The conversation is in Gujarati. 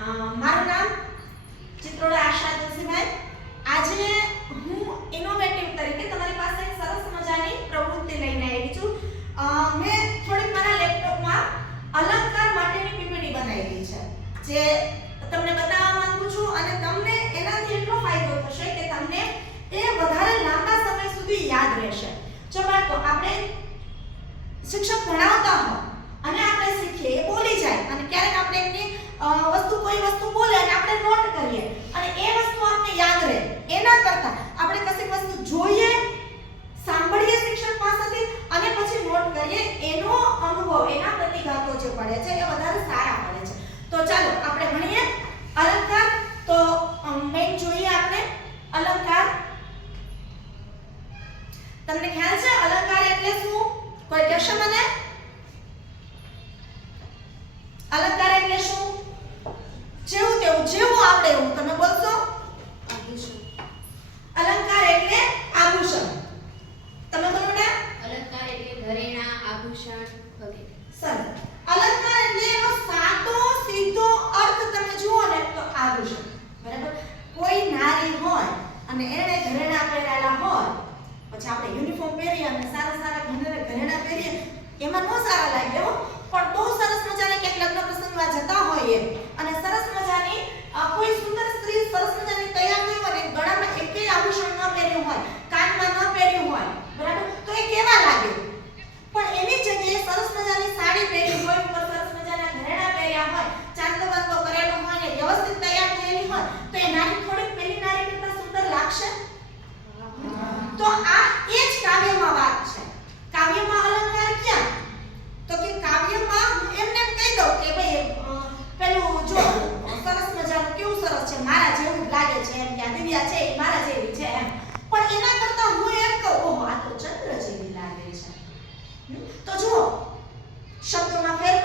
મારું નામ ચિત્રોડા આશા તુલસીભાઈ. આજે હું ઇનોવેટિવ તરીકે તમારી પાસે એક સરસ મજાની પ્રવૃત્તિ લઈને આવી છું. મેં થોડીક મારા લેપટોપમાં અલંકાર માટેની પીપીટી બનાવેલી છે, જે તમને બતાવવા માંગુ છું અને તમને એનાથી એટલો ફાયદો થશે કે તમને એ વધારે લાંબા સમય સુધી યાદ રહેશે. જો બાળકો, આપણે શિક્ષક ભણાવતા હોય અને આપણે શીખીએ, એ બોલી જાય અને ક્યારેક આપણે એમની કોઈ વસ્તુ બોલે અને આપણે નોટ કરીએ અને એ વસ્તુ આપણે યાદ રહે, એના કરતાં આપણે કશીક વસ્તુ જોઈએ, સાંભળીએ શિક્ષક પાસેથી અને પછી નોટ કરીએ, એનો અનુભવ, એના પ્રતિઘાતો જે પડે છે એ વધારે સારા પડે છે. તો ચાલો આપણે ભણીએ અલંકાર. તો મેઇન જોઈએ આપણે અલંકાર. તમને ખ્યાલ છે અલંકાર એટલે શું? કોઈ કહેશે મને? અલંકાર એટલે શું? જેવું આવડે એવું તમે બોલશો. અલંકાર એટલે આભૂષણ. તમે બોલો ને. અલંકાર એટલે ઘરેણાં, આભૂષણ વગેરે. સરસ. અલંકાર એટલે એનો સાદો સીધો અર્થ તમે જુઓ ને તો આભૂષણ. બરાબર? કોઈ નારી હોય અને એણે ઘરેણાં પહેરેલા હોય, પછી આપણે યુનિફોર્મ પહેરીએ અને સારા ઘરેણાં પહેરીએ, એમાં બહુ સારા લાગે હો, પણ બહુ સરસ મજાના ક્યાંક લગ્ન પ્રસંગમાં જતા હોઈએ અને સરસ મજાની કોઈ સુંદર સ્ત્રી સરસ મજાની તૈયાર થઈ હોય, ગળામાં એકેય આભૂષણ ન પહેર્યું હોય, કાનમાં ન પહેર્યું હોય, બરાબર, તો એ કેવા લાગે? પણ એની જગ્યાએ સરસ મજાની સાડી પહેરી હોય, ઉપર સરસ મજાના ઘરેણાં પહેર્યા હોય, ચાંદલો બાંદલો કરેલો હોય ને વ્યવસ્થિત તૈયાર થયેલી હોય, તો એ નારી થોડીક પેલી નારી કરતાં સુંદર લાગશે. તો આ એ જ કાવ્યમાં વાત છે. કાવ્યમાં અલંકાર ક્યાં? તો કે કાવ્યમાં એમને કહી દઉં કે ભાઈ પેલું જો સરસ મજાનું કેવું સરસ છે, મારા જેવું લાગે છે, એમ કે દિવ્યા છે એ મારા જેવી છે એમ. પણ એના કરતાં હું એમ કહું, ઓહો આ તો ચંદ્ર જેવી લાગે છે. તો જુઓ, શબ્દોમાં ફેર